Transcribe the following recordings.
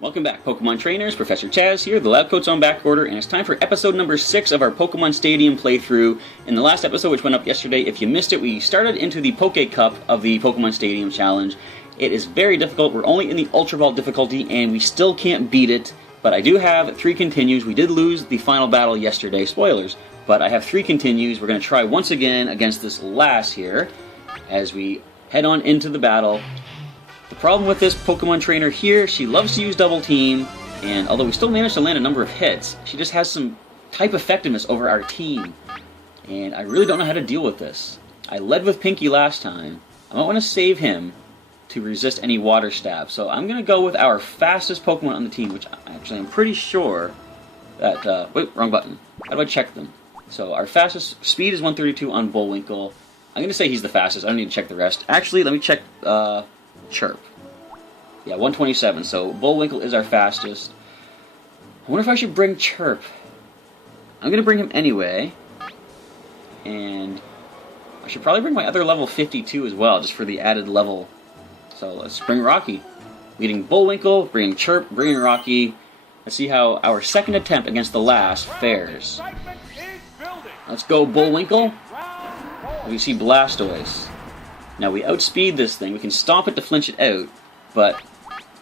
Welcome back, Pokemon Trainers. Professor Chaz here, the lab coat's on back order, and it's time for episode number 6 of our Pokemon Stadium playthrough. In the last episode, which went up yesterday, if you missed it, we started into the Poké Cup of the Pokemon Stadium Challenge. It is very difficult. We're only in the Ultra Ball difficulty, and we still can't beat it, but I do have 3 continues. We did lose the final battle yesterday, spoilers, but I have 3 continues. We're going to try once again against this lass here, as we head on into the battle. The problem with this Pokemon trainer here, she loves to use Double Team, and although we still managed to land a number of hits, she just has some type effectiveness over our team, and I really don't know how to deal with this. I led with Pinky last time. I might want to save him to resist any water stab, so I'm going to go with our fastest Pokemon on the team, which actually I'm pretty sure that, wait, wrong button. How do I check them? So our fastest speed is 132 on Bullwinkle. I'm going to say he's the fastest. I don't need to check the rest. Actually, let me check, Chirp. Yeah, 127, so Bullwinkle is our fastest. I wonder if I should bring Chirp. I'm going to bring him anyway. And I should probably bring my other level 52 as well, just for the added level. So let's bring Rocky. Leading Bullwinkle, bringing Chirp, bringing Rocky. Let's see how our second attempt against the last fares. Let's go Bullwinkle. We see Blastoise. Now we outspeed this thing. We can stomp it to flinch it out, but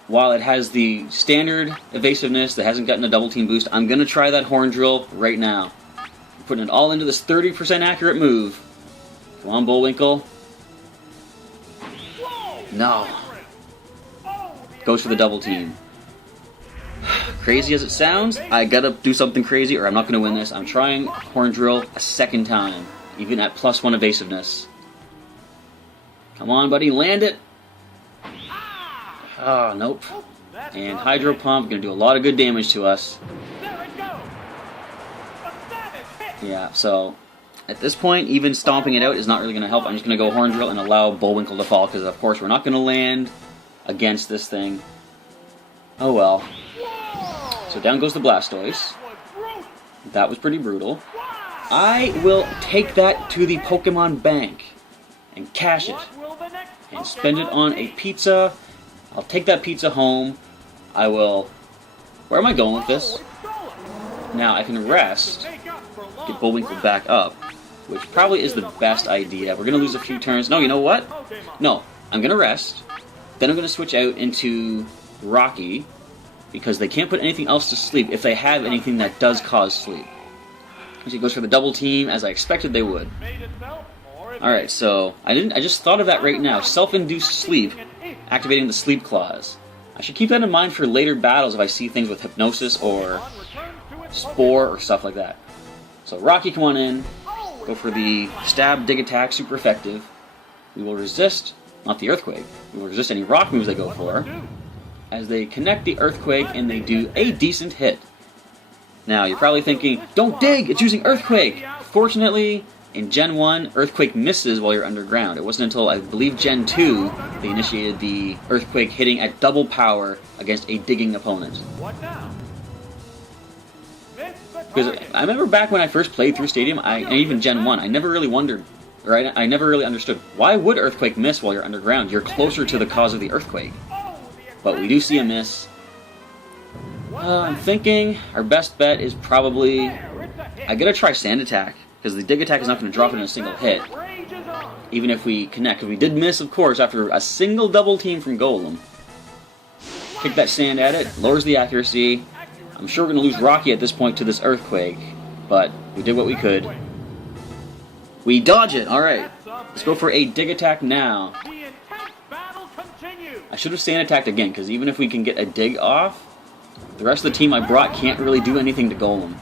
while it has the standard evasiveness that hasn't gotten a double team boost, I'm going to try that Horn Drill right now. I'm putting it all into this 30% accurate move. Come on, Bullwinkle. No. Goes for the double team. Crazy as it sounds, I gotta do something crazy or I'm not going to win this. I'm trying Horn Drill a second time, even at +1 evasiveness. Come on, buddy, land it! Oh, nope. And Hydro Pump, gonna do a lot of good damage to us. Yeah, so at this point, even stomping it out is not really gonna help. I'm just gonna go Horn Drill and allow Bullwinkle to fall, because of course we're not gonna land against this thing. Oh well. So down goes the Blastoise. That was pretty brutal. I will take that to the Pokemon Bank and cash it. And spend it on a pizza. I'll take that pizza home. I will... Where am I going with this? Now I can rest. Get Bullwinkle back up. Which probably is the best idea. We're going to lose a few turns. No, you know what? No, I'm going to rest. Then I'm going to switch out into Rocky. Because they can't put anything else to sleep if they have anything that does cause sleep. She goes for the double team as I expected they would. Alright, so I just thought of that right now. Self-induced sleep, activating the sleep clause. I should keep that in mind for later battles if I see things with hypnosis or spore or stuff like that. So Rocky, come on in. Go for the stab, dig attack, super effective. We will resist, not the earthquake. We will resist any rock moves they go for. As they connect the earthquake and they do a decent hit. Now you're probably thinking, don't dig, it's using earthquake. Fortunately, in Gen 1, Earthquake misses while you're underground. It wasn't until, I believe, Gen 2, they initiated the Earthquake hitting at double power against a digging opponent. Because I remember back when I first played through Stadium, and even Gen 1, I never really wondered, or I never really understood, why would Earthquake miss while you're underground? You're closer to the cause of the Earthquake. But we do see a miss. I'm thinking our best bet is probably... I gotta try Sand Attack. Because the Dig Attack is not going to drop it in a single hit, even if we connect. Because we did miss, of course, after a single double team from Golem. Kick that sand at it, lowers the accuracy. I'm sure we're going to lose Rocky at this point to this Earthquake, but we did what we could. We dodge it! Alright, let's go for a Dig Attack now. I should have Sand Attacked again, because even if we can get a Dig off, the rest of the team I brought can't really do anything to Golem.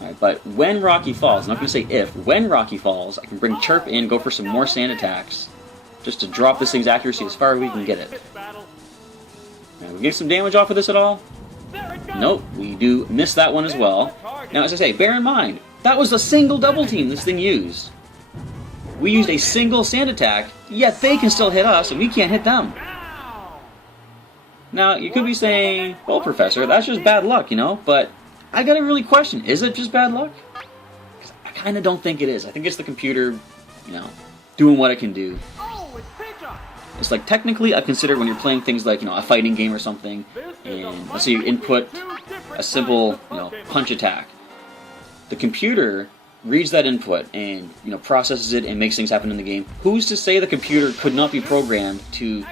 Alright, but when Rocky falls, I'm not going to say if, when Rocky falls, I can bring Chirp in, go for some more Sand Attacks, just to drop this thing's accuracy as far as we can get it. Now, we get some damage off of this at all? Nope, we do miss that one as well. Now, as I say, bear in mind, that was a single double team this thing used. We used a single Sand Attack, yet they can still hit us, and we can't hit them. Now, you could be saying, well, Professor, that's just bad luck, you know, but... I gotta really question, is it just bad luck? 'Cause I kinda don't think it is. I think it's the computer, you know, doing what it can do. It's like, technically, I've considered when you're playing things like, a fighting game or something, and let's say you input a simple, punch attack. The computer reads that input and, processes it and makes things happen in the game. Who's to say the computer could not be programmed to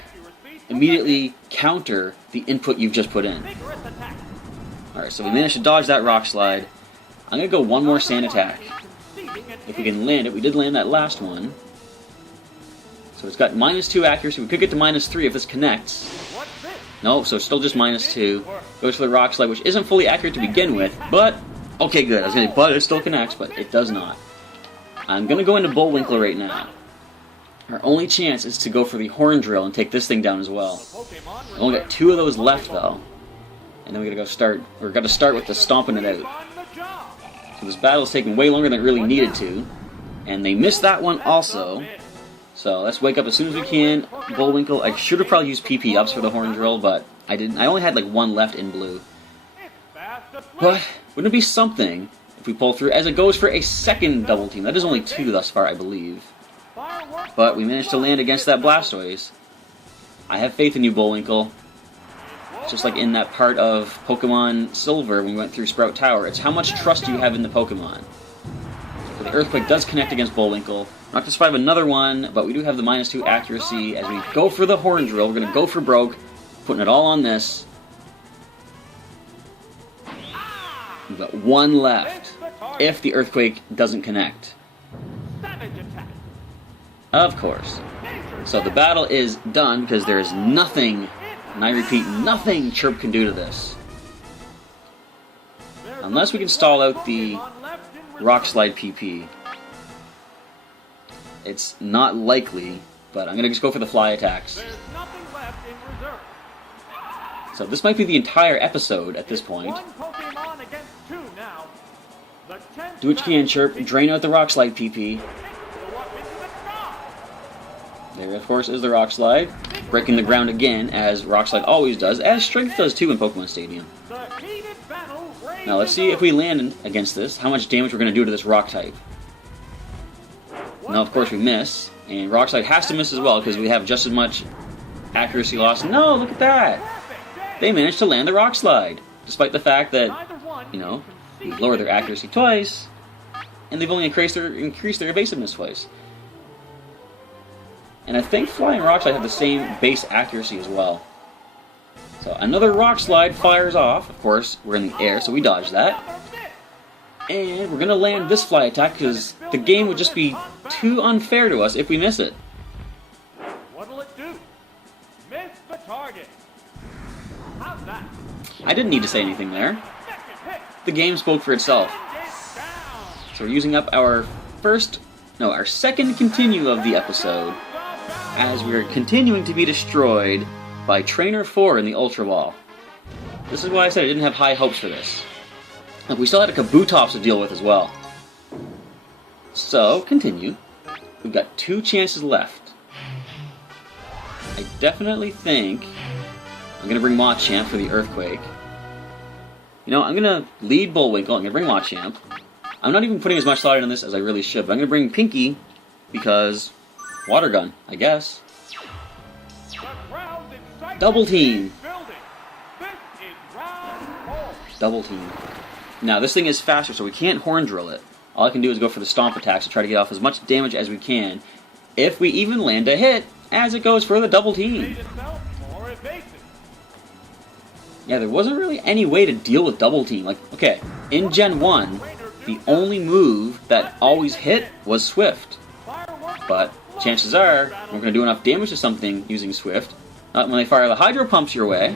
immediately counter the input you've just put in? Alright, so we managed to dodge that rock slide. I'm going to go one more sand attack. If we can land it. We did land that last one. So it's got -2 accuracy. We could get to -3 if this connects. No, so still just -2. Goes for the rock slide, which isn't fully accurate to begin with, but... Okay, good. I was going to say, but it still connects, but it does not. I'm going to go into Bullwinkle right now. Our only chance is to go for the Horn Drill and take this thing down as well. I only got 2 of those left, though. And then we're going to start with the Stomping It Out. So this battle's taking way longer than it really needed to. And they missed that one also. So let's wake up as soon as we can. Bullwinkle. I should have probably used PP ups for the Horn Drill, but I didn't. I only had like 1 left in blue. But wouldn't it be something if we pull through as it goes for a second double team? That is only 2 thus far, I believe. But we managed to land against that Blastoise. I have faith in you, Bullwinkle. Just like in that part of Pokemon Silver when we went through Sprout Tower. It's how much trust you have in the Pokemon. So the Earthquake does connect against Bullwinkle. We're not going to survive another one, but we do have the -2 accuracy. As we go for the Horn Drill, we're going to go for broke. Putting it all on this. We've got 1 left. If the Earthquake doesn't connect. Of course. So the battle is done because there is nothing, and I repeat, nothing Chirp can do to this. Unless we can stall out the Rock Slide PP. It's not likely, but I'm going to just go for the fly attacks. So this might be the entire episode at this point. Do what you can, Chirp. Drain out the Rock Slide PP. There, of course, is the Rock Slide. Breaking the ground again, as Rock Slide always does, as Strength does too in Pokemon Stadium. Now, let's see if we land against this, how much damage we're going to do to this Rock type. Now, of course, we miss, and Rock Slide has to miss as well, because we have just as much accuracy loss. No, look at that! They managed to land the Rock Slide, despite the fact that, we've lowered their accuracy twice, and they've only increased their evasiveness twice. And I think Fly and Rock Slide have the same base accuracy as well. So another Rock Slide fires off. Of course, we're in the air, so we dodge that. And we're going to land this Fly attack because the game would just be too unfair to us if we miss it. What'll it do? Miss the target. How's that? I didn't need to say anything there. The game spoke for itself. So we're using up our second continue of the episode, as we are continuing to be destroyed by Trainer 4 in the Ultra Ball. This is why I said I didn't have high hopes for this. Look, we still had a Kabutops to deal with as well. So, continue. We've got 2 chances left. I definitely think I'm going to bring Machamp for the Earthquake. I'm going to lead Bullwinkle. I'm going to bring Machamp. I'm not even putting as much thought into this as I really should, but I'm going to bring Pinky because Water Gun, I guess. Double Team. Double Team. Now, this thing is faster, so we can't Horn Drill it. All I can do is go for the Stomp attacks to try to get off as much damage as we can, if we even land a hit, as it goes for the Double Team. Yeah, there wasn't really any way to deal with Double Team. Like, okay, in Gen 1, the only move that always hit was Swift. But chances are, we're going to do enough damage to something using Swift. Not when they fire the Hydro Pumps your way.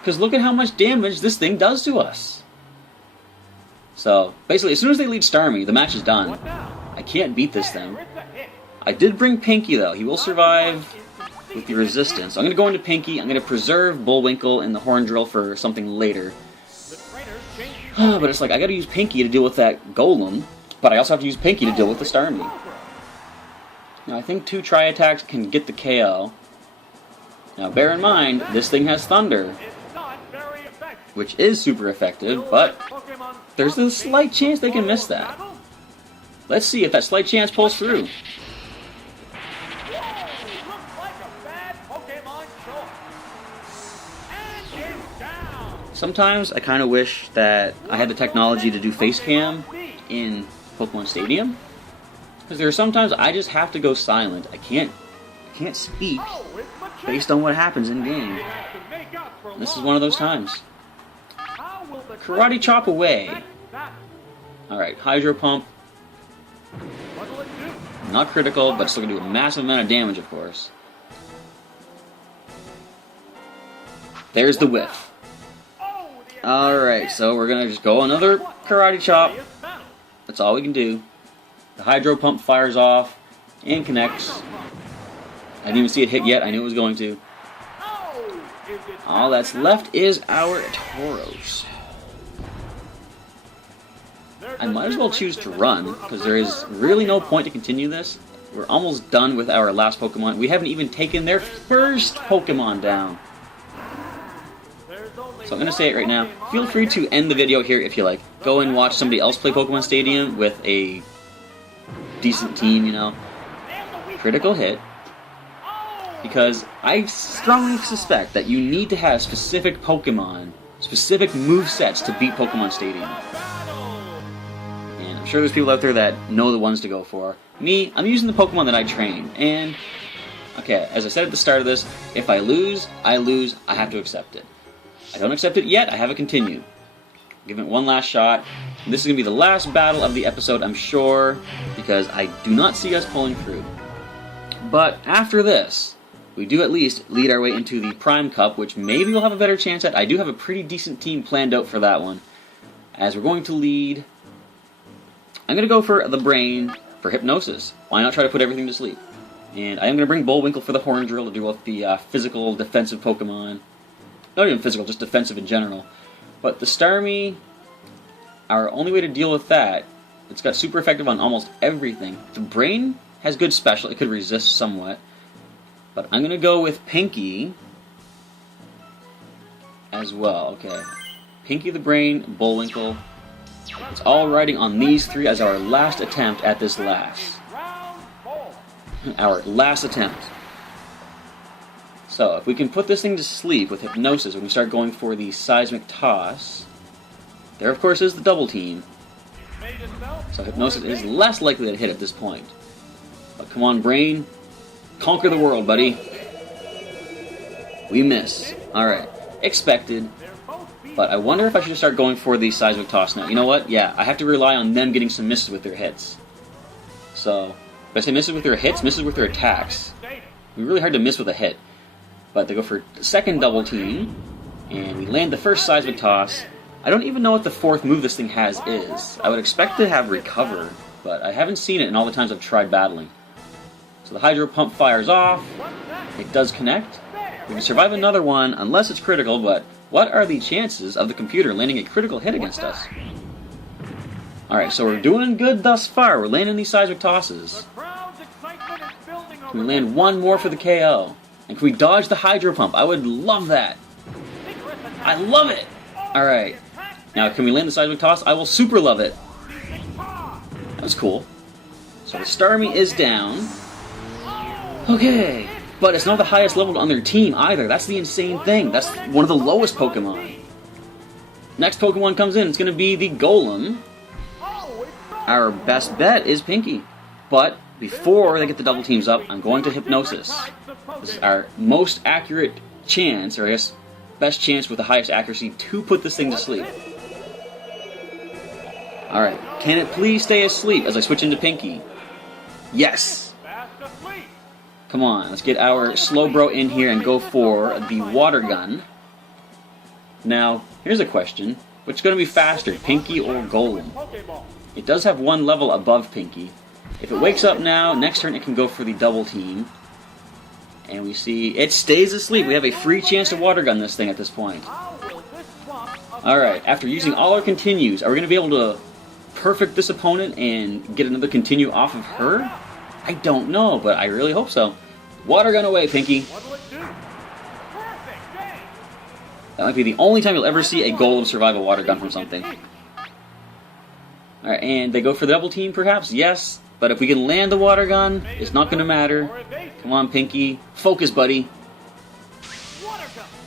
Because look at how much damage this thing does to us. So, basically, as soon as they lead Starmie, the match is done. I can't beat this thing. I did bring Pinky, though. He will survive with the resistance. So I'm going to go into Pinky. I'm going to preserve Bullwinkle and the Horn Drill for something later. But it's like, I got to use Pinky to deal with that Golem, but I also have to use Pinky to deal with the Starmie. Now, I think 2 Tri-Attacks can get the KO. Now, bear in mind, this thing has Thunder, which is super effective, but there's a slight chance they can miss that. Let's see if that slight chance pulls through. Sometimes I kind of wish that I had the technology to do face cam in Pokemon Stadium, because there are sometimes I just have to go silent. I can't speak based on what happens in game. This is one of those times. Karate chop away. Alright, Hydro Pump. Not critical, but still gonna do a massive amount of damage, of course. There's the whiff. Alright, so we're gonna just go another Karate Chop. That's all we can do. The Hydro Pump fires off and connects. I didn't even see it hit yet, I knew it was going to. All that's left is our Tauros. I might as well choose to run, because there is really no point to continue this. We're almost done with our last Pokemon. We haven't even taken their first Pokemon down. So I'm going to say it right now. Feel free to end the video here if you like. Go and watch somebody else play Pokemon Stadium with a decent team, you know. Critical hit. Because I strongly suspect that you need to have specific Pokemon, specific movesets to beat Pokemon Stadium. And I'm sure there's people out there that know the ones to go for. Me, I'm using the Pokemon that I train. And, okay, as I said at the start of this, if I lose, I lose, I have to accept it. I don't accept it yet, I have it continue. Give it one last shot. This is going to be the last battle of the episode, I'm sure, because I do not see us pulling through. But after this, we do at least lead our way into the Prime Cup, which maybe we'll have a better chance at. I do have a pretty decent team planned out for that one. As we're going to lead, I'm going to go for the Brain for Hypnosis. Why not try to put everything to sleep? And I am going to bring Bullwinkle for the Horn Drill to do both the physical, defensive Pokemon. Not even physical, just defensive in general. But the Starmie, our only way to deal with that, it's got super effective on almost everything. The Brain has good special, it could resist somewhat. But I'm going to go with Pinky as well. Okay. Pinky the Brain, Bullwinkle. It's all riding on these three as our last attempt at this last. Our last attempt. So, if we can put this thing to sleep with Hypnosis, we can start going for the Seismic Toss. There, of course, is the double team. So Hypnosis is less likely to hit at this point. But come on, Brain. Conquer the world, buddy. We miss. Alright. Expected. But I wonder if I should just start going for the Seismic Toss now. You know what? Yeah, I have to rely on them getting some misses with their hits. So, if I say misses with their hits, misses with their attacks. It'd be really hard to miss with a hit. But they go for the second double team, and we land the first Seismic Toss. I don't even know what the fourth move this thing has is. I would expect to have Recover, but I haven't seen it in all the times I've tried battling. So the Hydro Pump fires off. It does connect. We can survive another one, unless it's critical, but what are the chances of the computer landing a critical hit against us? Alright, so we're doing good thus far. We're landing these Seismic Tosses. Can we land one more for the KO? And can we dodge the Hydro Pump? I would love that. I love it! Alright. Now, can we land the Seismic Toss? I will super love it. That was cool. So the Starmie is down. Okay. But it's not the highest level on their team either. That's the insane thing. That's one of the lowest Pokemon. Next Pokemon comes in. It's going to be the Golem. Our best bet is Pinky. But before they get the double teams up, I'm going to Hypnosis. This is our most accurate chance, or I guess best chance with the highest accuracy to put this thing to sleep. Alright, can it please stay asleep as I switch into Pinky? Yes! Come on, let's get our Slowbro in here and go for the Water Gun. Now, here's a question. Which is going to be faster, Pinky or Golem? It does have one level above Pinky. If it wakes up now, next turn it can go for the double team. And we see it stays asleep. We have a free chance to Water Gun this thing at this point. Alright, after using all our continues, are we going to be able to perfect this opponent and get another continue off of her? I don't know, but I really hope so. Water Gun away, Pinky. That might be the only time you'll ever see a Golem survive a Water Gun from something. Alright, and they go for the double team, perhaps? Yes. But if we can land the Water Gun, it's not going to matter. Come on, Pinky. Focus, buddy.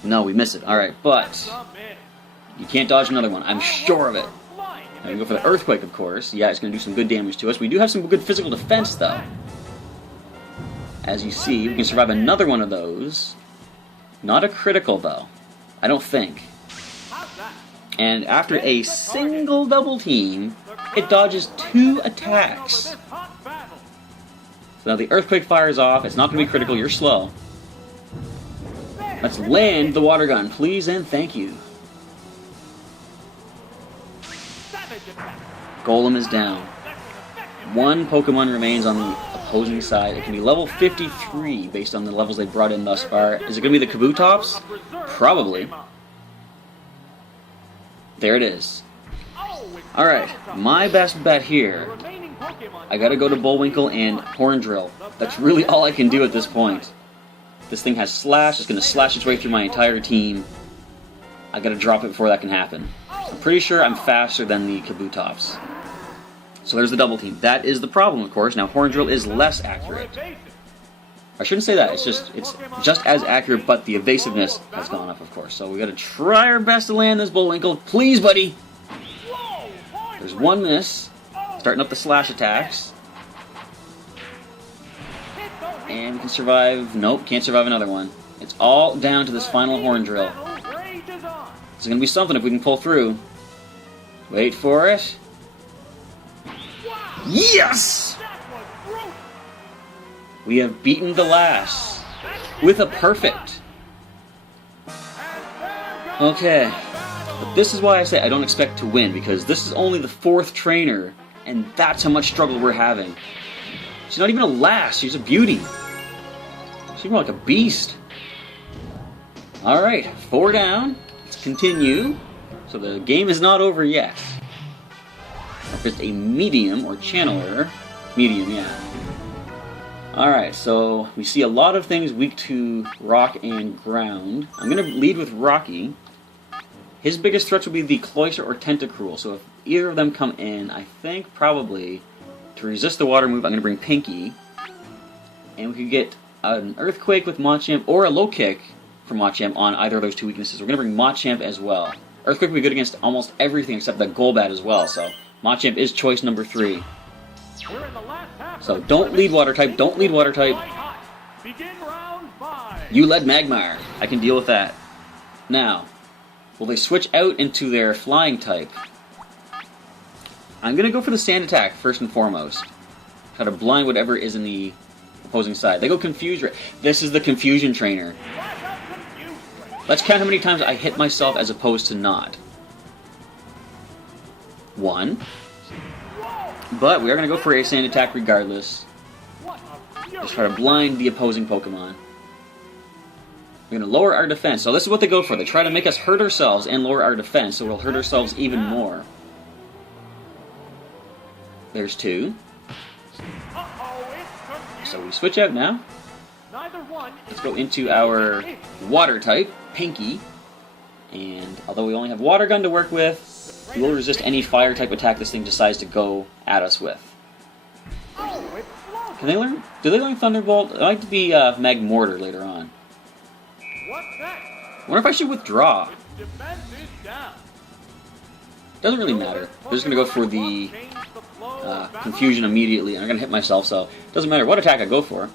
No, we miss it. Alright, but You can't dodge another one. I'm sure of it. Now we go for the Earthquake, of course. Yeah, it's going to do some good damage to us. We do have some good physical defense, though. As you see, we can survive another one of those. Not a critical, though. I don't think. And after a single double team, it dodges 2 attacks. So now the Earthquake fires off. It's not going to be critical. You're slow. Let's land the water gun, please and thank you. Golem is down. 1 Pokemon remains on the opposing side. It can be level 53 based on the levels they brought in thus far. Is it going to be the Kabutops? Probably. There it is. Alright, my best bet here. I gotta go to Bullwinkle and Horn Drill. That's really all I can do at this point. This thing has Slash. It's gonna slash its way through my entire team. I gotta drop it before that can happen. I'm pretty sure I'm faster than the Kabutops. So there's the double team. That is the problem, of course. Now Horn Drill is less accurate. I shouldn't say that. It's just as accurate, but the evasiveness has gone up, of course. So we got to try our best to land this Bullwinkle. Please, buddy. There's 1 miss. Starting up the slash attacks. And we can survive. Nope, can't survive another one. It's all down to this final Horn Drill. It's going to be something if we can pull through. Wait for it. Yes! We have beaten the last with a perfect. Okay, but this is why I say I don't expect to win, because this is only the 4th trainer, and that's how much struggle we're having. She's not even a last, she's a beauty. She's more like a beast. Alright, 4 down. Let's continue. So the game is not over yet. There's a medium or channeler. Medium, yeah. Alright, so we see a lot of things weak to rock and ground. I'm going to lead with Rocky. His biggest threats will be the Cloyster or Tentacruel, so if either of them come in, I think probably to resist the water move, I'm going to bring Pinky. And we could get an Earthquake with Machamp or a Low Kick for Machamp on either of those 2 weaknesses. We're going to bring Machamp as well. Earthquake will be good against almost everything except the Golbat as well, so Machamp is choice number 3. So don't lead Water type, don't lead Water type. You led Magmar. I can deal with that. Now, will they switch out into their flying type? I'm going to go for the Sand Attack first and foremost. Try to blind whatever is in the opposing side. They go Confuse Ray. This is the Confusion Trainer. Let's count how many times I hit myself as opposed to not. 1. But we are going to go for a Sand Attack regardless. Just try to blind the opposing Pokemon. We're going to lower our defense. So this is what they go for. They try to make us hurt ourselves and lower our defense, so we'll hurt ourselves even more. There's 2. So we switch out now. Let's go into our Water type, Pinky. And although we only have Water Gun to work with, we will resist any Fire type attack this thing decides to go at us with. Can they learn? Do they learn Thunderbolt? I like to be Magmortar later on. I wonder if I should withdraw. Doesn't really matter. I'm just going to go for the Confusion immediately, and I'm going to hit myself, so it doesn't matter what attack I go for.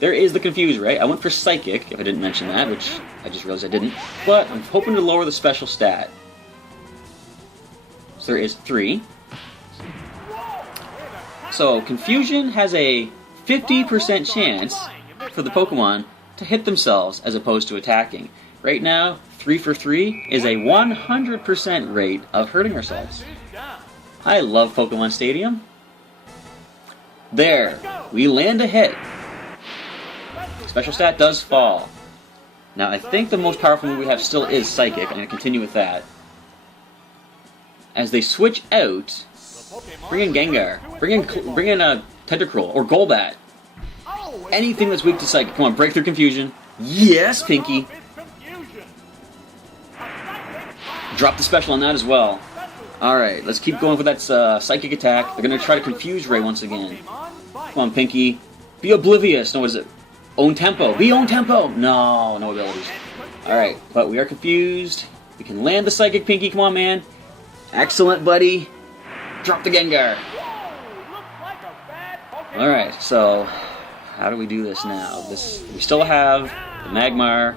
There is the Confuse Ray. I went for Psychic, if I didn't mention that, which I just realized I didn't. But I'm hoping to lower the special stat. So there is 3. So Confusion has a 50% chance for the Pokemon to hit themselves as opposed to attacking. Right now, 3 for 3 is a 100% rate of hurting ourselves. I love Pokémon Stadium. There, we land a hit. Special stat does fall. Now I think the most powerful move we have still is Psychic. I'm going to continue with that. As they switch out, bring in Gengar, bring in a Tentacruel or Golbat. Anything that's weak to Psychic. Come on, Breakthrough Confusion. Yes, Pinky. Drop the special on that as well. Alright, let's keep going with that Psychic attack. They're going to try to Confuse Ray once again. Come on, Pinky. Be oblivious. No, what is it? Own Tempo. Be Own Tempo. No abilities. Alright, but we are confused. We can land the Psychic, Pinky. Come on, man. Excellent, buddy. Drop the Gengar. Alright, so how do we do this now? We still have the Magmar.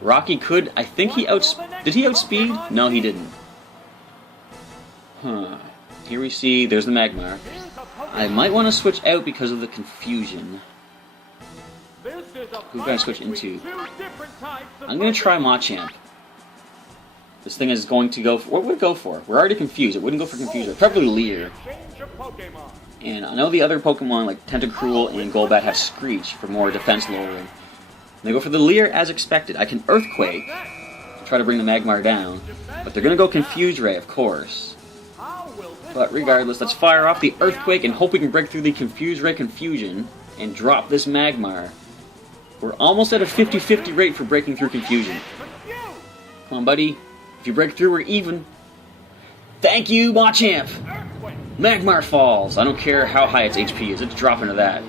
Rocky could... I think he Did he outspeed? No, he didn't. Huh. Here we see... There's the Magmar. I might want to switch out because of the confusion. Who can I switch into? I'm going to try Machamp. This thing is going to go for... What would it go for? We're already confused. It wouldn't go for Confusion. Probably Leer. And I know the other Pokemon like Tentacruel and Golbat have Screech for more defense lowering. They go for the Leer as expected. I can Earthquake to try to bring the Magmar down. But they're going to go Confuse Ray, of course. But regardless, let's fire off the Earthquake and hope we can break through the Confuse Ray confusion and drop this Magmar. We're almost at a 50-50 rate for breaking through Confusion. Come on, buddy. If you break through, we're even. Thank you, Machamp! Magmar falls. I don't care how high its HP is. It's dropping to that.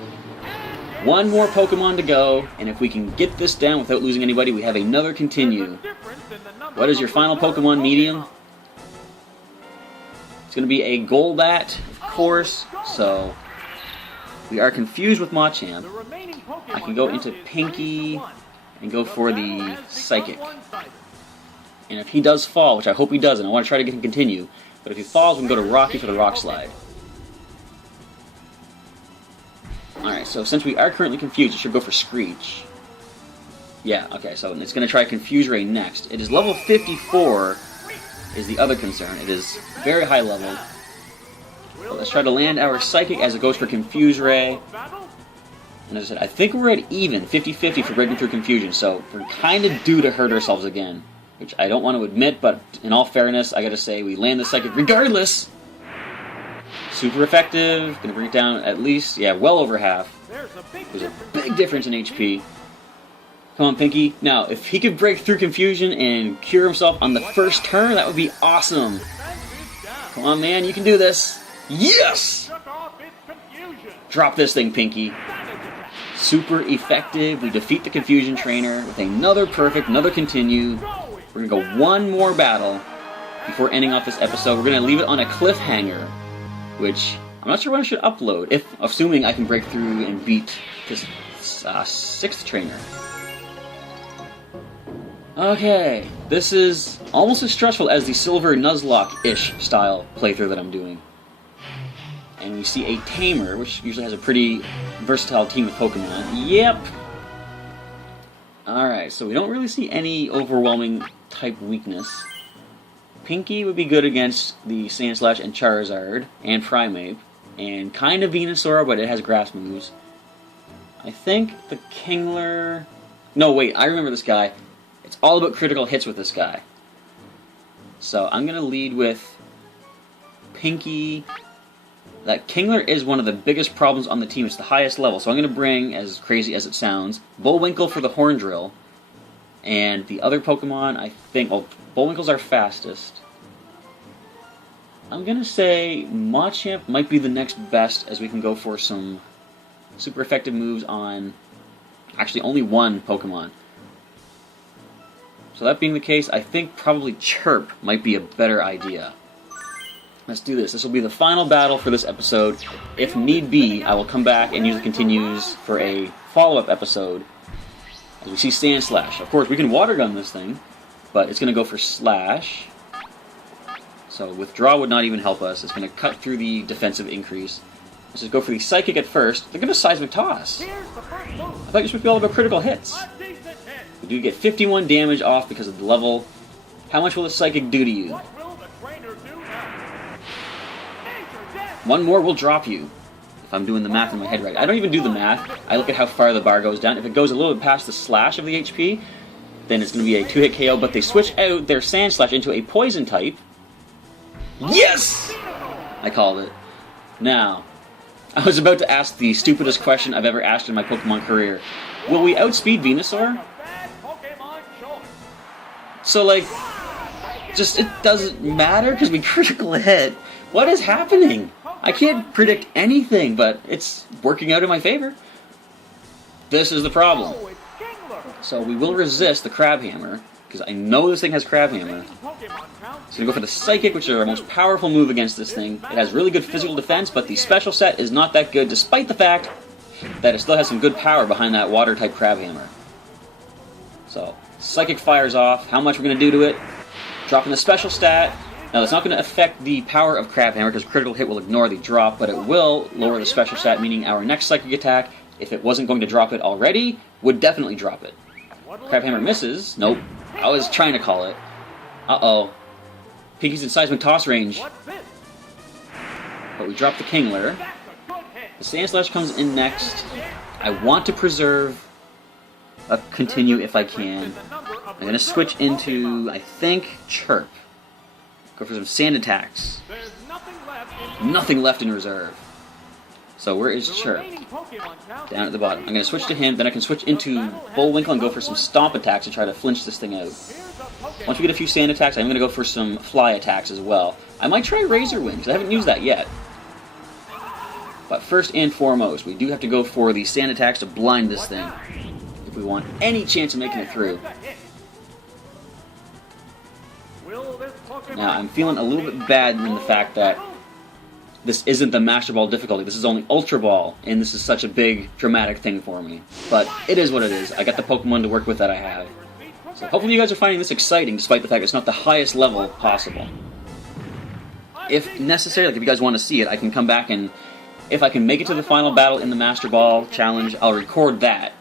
One more Pokemon to go, and if we can get this down without losing anybody, we have another continue. What is your final Pokemon, Medium? It's going to be a Golbat, of course, so we are confused with Machamp. I can go into Pinky and go for the Psychic. And if he does fall, which I hope he doesn't, I want to try to get him continue. But if he falls, we can go to Rocky for the Rock Slide. Alright, so since we are currently confused, it should go for Screech. Yeah, okay, so it's going to try Confuse Ray next. It is level 54 is the other concern. It is very high level. So let's try to land our Psychic as it goes for Confuse Ray. And as I said, I think we're at even, 50-50 for breaking through Confusion, so we're kind of due to hurt ourselves again. Which I don't want to admit, but in all fairness, I gotta say, we land the Psychic regardless! Super effective, gonna bring it down at least, yeah, well over half. There's a big difference in HP. Come on, Pinky. Now, if he could break through Confusion and cure himself on the first turn, that would be awesome. Come on, man, you can do this. Yes! Drop this thing, Pinky. Super effective. We defeat the Confusion Trainer with another perfect, another continue. We're going to go one more battle before ending off this episode. We're going to leave it on a cliffhanger, which I'm not sure when I should upload, assuming I can break through and beat this 6th trainer. Okay, this is almost as stressful as the Silver Nuzlocke-ish style playthrough that I'm doing. And we see a Tamer, which usually has a pretty versatile team of Pokemon. Yep! Alright, so we don't really see any overwhelming type weakness. Pinky would be good against the Sandslash and Charizard, and Primeape, and kind of Venusaur, but it has grass moves. I think the Kingler... No, wait, I remember this guy. It's all about critical hits with this guy. So I'm going to lead with Pinky. That Kingler is one of the biggest problems on the team. It's the highest level, so I'm going to bring, as crazy as it sounds, Bullwinkle for the Horn Drill. And the other Pokemon, I think... Well, Bullwinkle's our fastest. I'm going to say Machamp might be the next best, as we can go for some super effective moves on actually only one Pokemon. So that being the case, I think probably Chirp might be a better idea. Let's do this. This will be the final battle for this episode. If need be, I will come back and use the continues for a follow-up episode. As we see Sandslash. Of course, we can Water Gun this thing, but it's going to go for Slash. So Withdraw would not even help us. It's going to cut through the defensive increase. Let's just go for the Psychic at first. They're going to Seismic Toss. I thought you were supposed to be all about critical hits. We do get 51 damage off because of the level. How much will the Psychic do to you? One more will drop you. If I'm doing the math in my head right. I don't even do the math. I look at how far the bar goes down. If it goes a little bit past the slash of the HP, then it's going to be a 2-hit KO, but they switch out their Sandslash into a Poison type. Yes! I called it. Now, I was about to ask the stupidest question I've ever asked in my Pokemon career. Will we outspeed Venusaur? So, like, just it doesn't matter because we critical hit. What is happening? I can't predict anything, but it's working out in my favor. This is the problem. So we will resist the Crab Hammer. because I know this thing has Crab Hammer. So I'm going to go for the Psychic, which is our most powerful move against this thing. It has really good physical defense, but the special set is not that good, despite the fact that it still has some good power behind that Water-type Crab Hammer. So, Psychic fires off. How much we're going to do to it? Dropping the special stat. Now, that's not going to affect the power of Crab Hammer, because critical hit will ignore the drop, but it will lower the special stat, meaning our next Psychic attack, if it wasn't going to drop it already, would definitely drop it. Crab Hammer misses. Nope. I was trying to call it. Uh-oh. Piggy's in Seismic Toss range. But we drop the Kingler. The Sandslash comes in next. I want to preserve a Continue if I can. I'm going to switch into, I think, Chirp. Go for some Sand attacks. Nothing left in reserve. So where is Chirp? Down at the bottom. I'm going to switch to him, then I can switch into Bullwinkle and go for some Stomp attacks to try to flinch this thing out. Once we get a few Sand attacks, I'm going to go for some Fly attacks as well. I might try Razor Wind, because I haven't used that yet. But first and foremost, we do have to go for the Sand attacks to blind this thing, if we want any chance of making it through. Now, I'm feeling a little bit bad in the fact that this isn't the Master Ball difficulty. This is only Ultra Ball, and this is such a big, dramatic thing for me. But it is what it is. I got the Pokemon to work with that I have. So hopefully you guys are finding this exciting, despite the fact it's not the highest level possible. If necessary, like if you guys want to see it, I can come back and, if I can make it to the final battle in the Master Ball challenge, I'll record that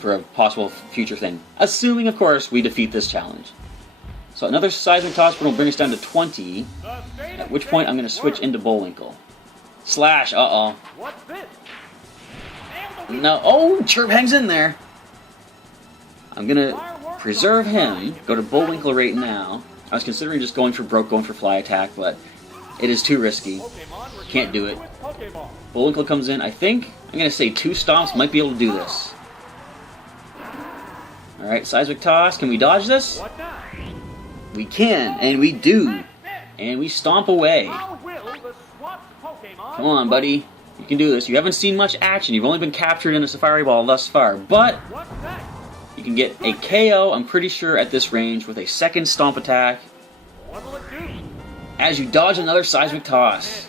for a possible future thing. Assuming, of course, we defeat this challenge. So another Seismic Toss will bring us down to 20, at which point I'm going to switch into Bullwinkle. Slash, uh-oh. No, oh, Chirp hangs in there. I'm going to preserve him, go to Bullwinkle right now. I was considering just going for Broke, going for Fly attack, but it is too risky. Can't do it. Bullwinkle comes in. I think I'm going to say 2 stomps might be able to do this. Alright, Seismic Toss. Can we dodge this? We can, and we do. And we stomp away. Come on, buddy. You can do this. You haven't seen much action. You've only been captured in a Safari Ball thus far, but you can get a KO, I'm pretty sure, at this range with a second Stomp attack as you dodge another Seismic Toss.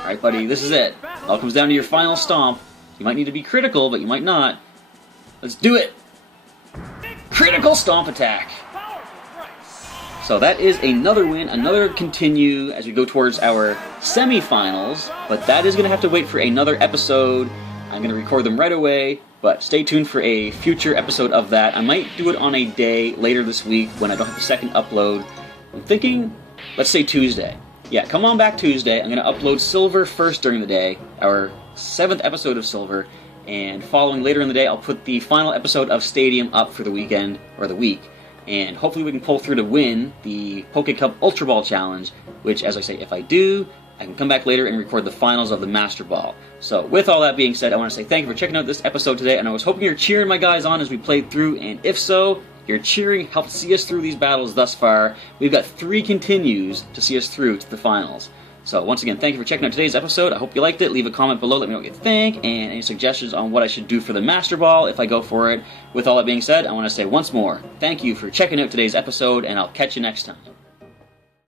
Alright, buddy, this is it. It all comes down to your final Stomp. You might need to be critical, but you might not. Let's do it! Critical Stomp attack! So that is another win, another continue as we go towards our semi-finals, but that is going to have to wait for another episode. I'm going to record them right away, but stay tuned for a future episode of that. I might do it on a day later this week when I don't have the second upload. I'm thinking, let's say Tuesday. Yeah, come on back Tuesday. I'm going to upload Silver first during the day, our 7th episode of Silver, and following later in the day, I'll put the final episode of Stadium up for the weekend, or the week. And hopefully we can pull through to win the Poké Cup Ultra Ball Challenge, which, as I say, if I do, I can come back later and record the finals of the Master Ball. So, with all that being said, I want to say thank you for checking out this episode today, and I was hoping you're cheering my guys on as we played through, and if so, your cheering helped see us through these battles thus far. We've got 3 continues to see us through to the finals. So, once again, thank you for checking out today's episode. I hope you liked it. Leave a comment below, let me know what you think, and any suggestions on what I should do for the Master Ball if I go for it. With all that being said, I want to say once more, thank you for checking out today's episode, and I'll catch you next time.